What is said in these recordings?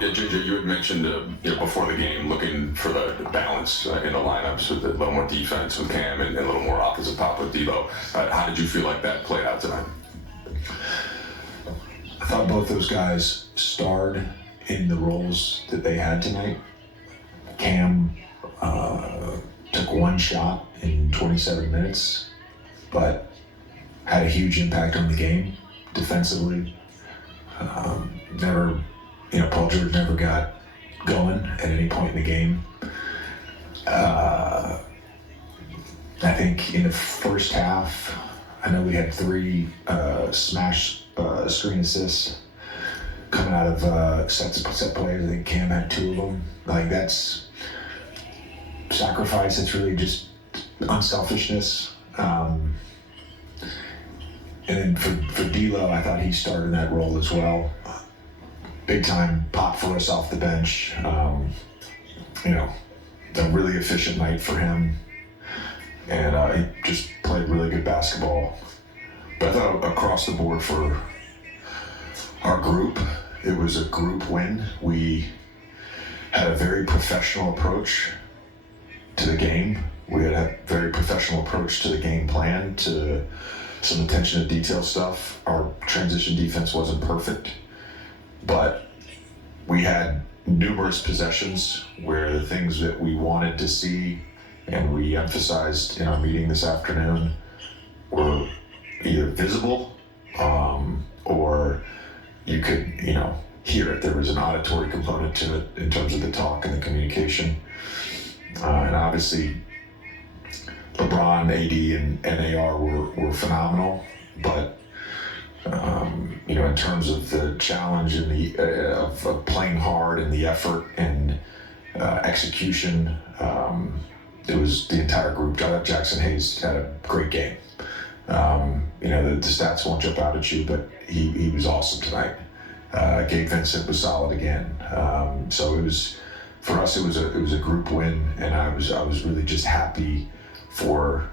Yeah, JJ, you had mentioned before the game looking for the balance in the lineups with a little more defense with Cam and a little more offensive pop with Debo. How did you feel like that played out tonight? I thought both those guys starred in the roles that they had tonight. Cam took one shot in 27 minutes, but had a huge impact on the game defensively. Paul George never got going at any point in the game. I think in the first half, I know we had 3 smash screen assists coming out of set plays. I think Cam had 2 of them. Like, that's sacrifice. It's really just unselfishness. And then for D'Lo, I thought he started in that role as well. Big time pop for us off the bench. A really efficient night for him. And he just played really good basketball. But I thought across the board for our group, it was a group win. We had a very professional approach to the game. We had a very professional approach to the game plan, to some attention to detail stuff. Our transition defense wasn't perfect, but we had numerous possessions where the things that we wanted to see and we emphasized in our meeting this afternoon were either visible or you could, hear it. There was an auditory component to it in terms of the talk and the communication. And obviously, LeBron, AD, and AR were phenomenal, but in terms of the challenge and of playing hard and the effort and execution, it was the entire group. Jackson Hayes had a great game. The stats won't jump out at you, but he was awesome tonight. Gabe Vincent was solid again. So it was, for us, it was a group win, and I was really just happy for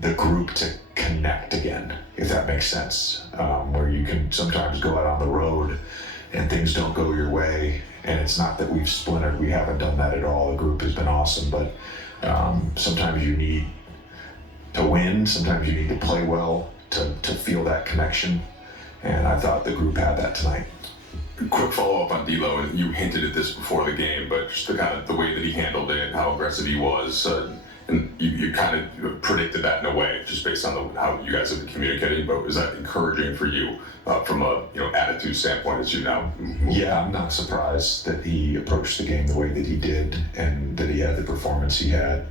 the group to connect again, if that makes sense. Where you can sometimes go out on the road and things don't go your way, and it's not that we've splintered. We haven't done that at all. The group has been awesome, but sometimes you need to win. Sometimes you need to play well to feel that connection, and I thought the group had that tonight. Quick follow-up on D'Lo, and you hinted at this before the game, but just the way that he handled it, how aggressive he was, and you kind of predicted that in a way, just based on how you guys have been communicating. But is that encouraging for you from a attitude standpoint as you now move? Yeah, I'm not surprised that he approached the game the way that he did, and that he had the performance he had.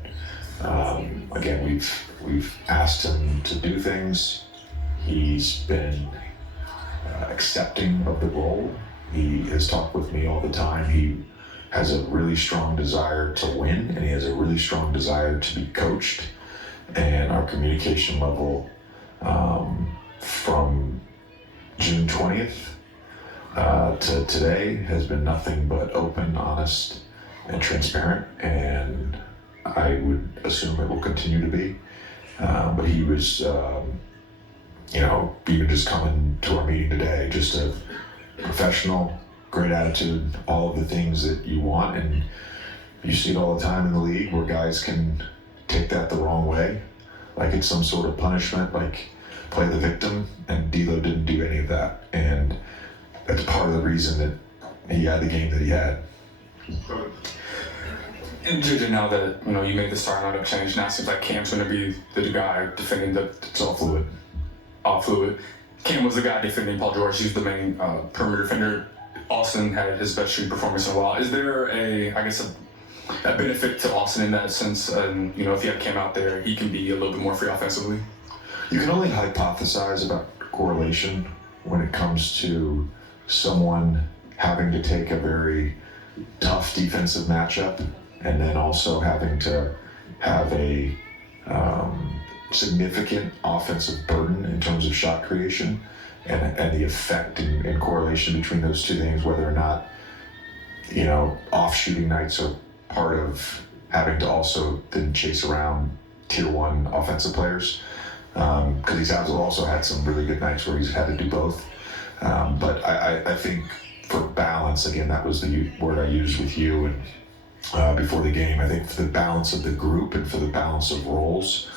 Again, we've asked him to do things. He's been accepting of the role. He has talked with me all the time. He has a really strong desire to win, and he has a really strong desire to be coached. And our communication level from June 20th to today has been nothing but open, honest, and transparent. And I would assume it will continue to be. But he was, even just coming to our meeting today, just a professional, great attitude, all of the things that you want. And you see it all the time in the league where guys can take that the wrong way, like it's some sort of punishment, like play the victim, and D'Lo didn't do any of that. And that's part of the reason that he had the game that he had. And JJ, now that you made the starting lineup change, now it seems like Cam's going to be the guy defending it's all fluid. Cam was the guy defending Paul George. He's the main perimeter defender. Austin had his best shooting performance in a while. Is there a benefit to Austin in that sense? And if you have Cam out there, he can be a little bit more free offensively. You can only hypothesize about correlation when it comes to someone having to take a very tough defensive matchup and then also having to have a significant offensive burden in terms of shot creation, and the effect and correlation between those two things, whether or not off shooting nights are part of having to also then chase around tier one offensive players, because he's also had some really good nights where he's had to do both. But I think for balance, again, that was the word I used with you and before the game. I think for the balance of the group and for the balance of roles,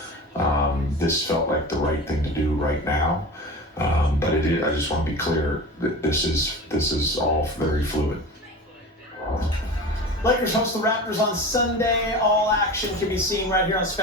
this felt like the right thing to do right now. But I just want to be clear that this is all very fluid. Lakers host the Raptors on Sunday. All action can be seen right here on Spectrum.